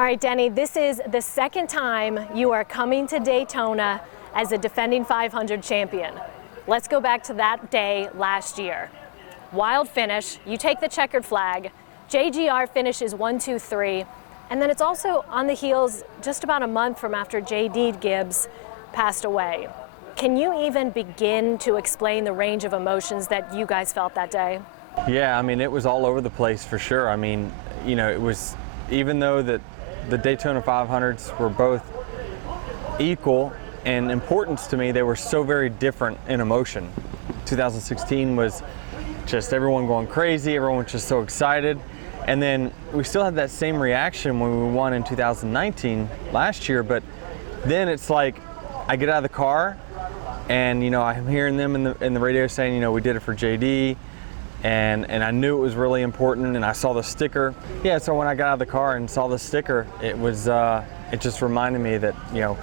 All right, Denny, this is the second time you are coming to Daytona as a defending 500 champion. Let's go back to that day last year. Wild finish, you take the checkered flag, JGR finishes 1, 2, 3, and then it's also on the heels just about a month from after JD Gibbs passed away. Can you even begin to explain the range of emotions that you guys felt that day? Yeah, I mean, it was all over the place for sure. I mean, you know, it was, even though that the Daytona 500s were both equal in importance to me, they were so very different in emotion. 2016 was just everyone going crazy, everyone was just so excited. And then we still had that same reaction when we won in 2019 last year, but then it's like I get out of the car and, you know, I'm hearing them in the radio saying, you know, we did it for JD, and I knew it was really important, and I saw the sticker. Yeah, so when I got out of the car and saw the sticker, it was it just reminded me that, you know,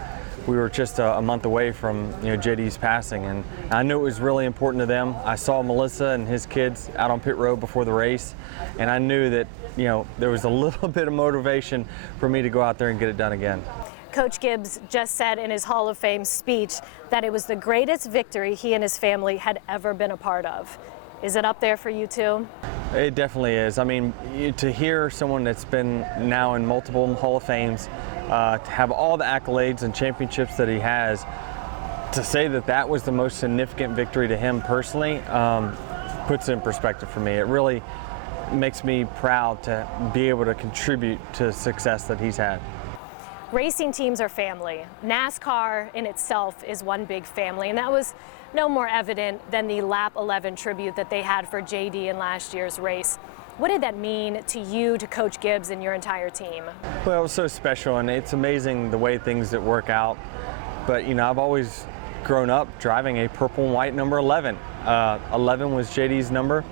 we were just a month away from, you know, JD's passing, and I knew it was really important to them. I saw Melissa and his kids out on pit road before the race, and I knew that, you know, there was a little bit of motivation for me to go out there and get it done again. Coach Gibbs just said in his Hall of Fame speech that it was the greatest victory he and his family had ever been a part of. Is it up there for you too? It definitely is. I mean, to hear someone that's been now in multiple Hall of Fames, to have all the accolades and championships that he has, to say that that was the most significant victory to him personally, puts it in perspective for me. It really makes me proud to be able to contribute to the success that he's had. Racing teams are family. NASCAR in itself is one big family, and that was no more evident than the lap 11 tribute that they had for JD in last year's race. What did that mean to you, to Coach Gibbs, and your entire team? Well, it was so special, and it's amazing the way things that work out. But, you know, I've always grown up driving a purple and white number 11. 11 was JD's number.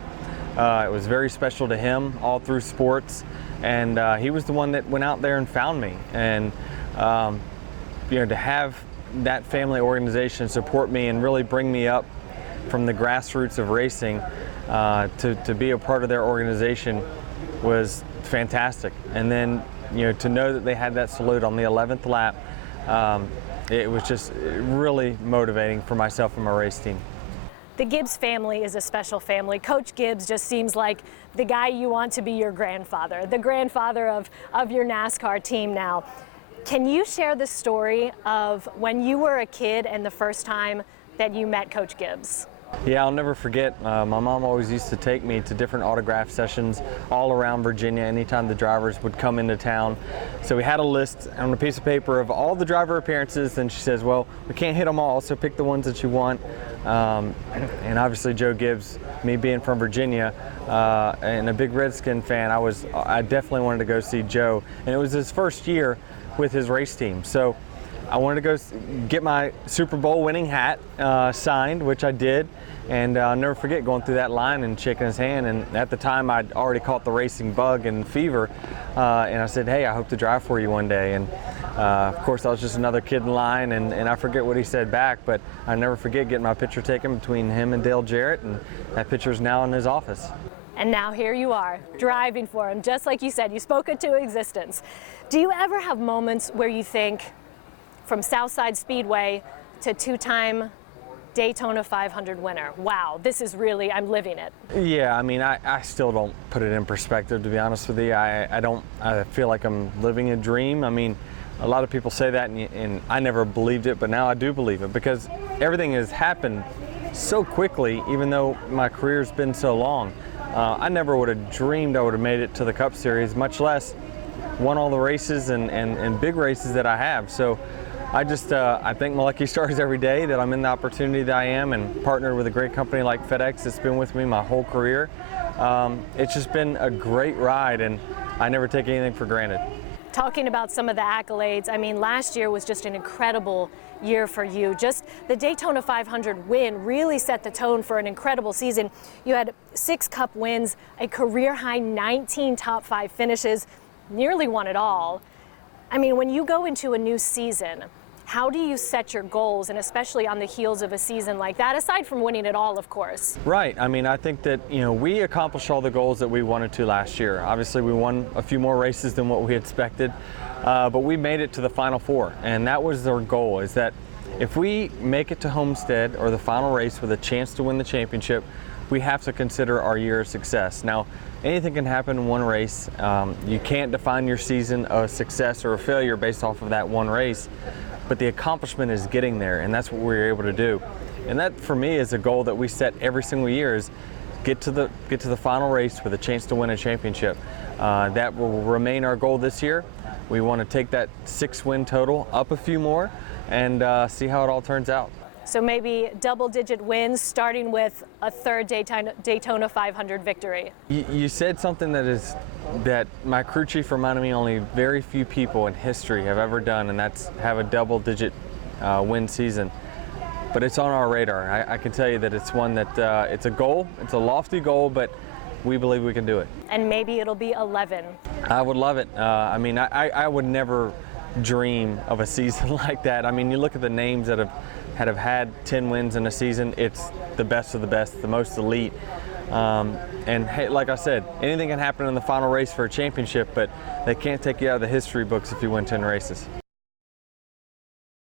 It was very special to him all through sports, and he was the one that went out there and found me. And you know, to have that family organization support me and really bring me up from the grassroots of racing to be a part of their organization was fantastic. And then, you know, to know that they had that salute on the 11th lap, it was just really motivating for myself and my race team. The Gibbs family is a special family. Coach Gibbs just seems like the guy you want to be your grandfather, the grandfather of your NASCAR team now. Can you share the story of when you were a kid and the first time that you met Coach Gibbs? Yeah, I'll never forget. My mom always used to take me to different autograph sessions all around Virginia anytime the drivers would come into town. So we had a list on a piece of paper of all the driver appearances, and she says, well, we can't hit them all, so pick the ones that you want. And obviously Joe Gibbs, me being from Virginia and a big Redskin fan, I definitely wanted to go see Joe. And it was his first year with his race team. So I wanted to go get my Super Bowl winning hat signed, which I did, and I'll never forget going through that line and shaking his hand. And at the time, I'd already caught the racing bug and fever, and I said, hey, I hope to drive for you one day. And of course, I was just another kid in line, and I forget what he said back, but I never forget getting my picture taken between him and Dale Jarrett, and that picture's now in his office. And now here you are, driving for him, just like you said, you spoke it to existence. Do you ever have moments where you think, from Southside Speedway to two-time Daytona 500 winner, wow, this is really, I'm living it? Yeah, I mean, I still don't put it in perspective, to be honest with you. I feel like I'm living a dream. I mean, a lot of people say that, and I never believed it, but now I do believe it, because everything has happened so quickly, even though my career's been so long. I never would have dreamed I would have made it to the Cup Series, much less won all the races and big races that I have. So I thank my lucky stars every day that I'm in the opportunity that I am, and partnered with a great company like FedEx that's been with me my whole career. It's just been a great ride, and I never take anything for granted. Talking about some of the accolades, I mean, last year was just an incredible year for you. Just the Daytona 500 win really set the tone for an incredible season. You had 6 Cup wins, a career-high 19 top 5 finishes, nearly won it all. I mean, when you go into a new season How do you set your goals, and especially on the heels of a season like that, aside from winning it all, of course? Right. I mean, I think that, we accomplished all the goals that we wanted to last year. Obviously, we won a few more races than what we expected, but we made it to the Final Four, and that was our goal, is that if we make it to Homestead or the final race with a chance to win the championship, we have to consider our year a success. Now, anything can happen in one race. You can't define your season a success or a failure based off of that one race, but the accomplishment is getting there, and that's what we were able to do. And that, for me, is a goal that we set every single year: is get to the final race with a chance to win a championship. That will remain our goal this year. We want to take that 6-win total up a few more and see how it all turns out. So maybe double-digit wins, starting with a third Daytona 500 victory. You said something that my crew chief reminded me only very few people in history have ever done, and that's have a double-digit win season. But it's on our radar. I can tell you that it's one that it's a goal. It's a lofty goal, but we believe we can do it. And maybe it'll be 11. I would love it. I mean, I would never dream of a season like that. I mean, you look at the names that have had 10 wins in a season. It's the best of the best, the most elite. And hey, like I said, anything can happen in the final race for a championship, but they can't take you out of the history books if you win 10 races.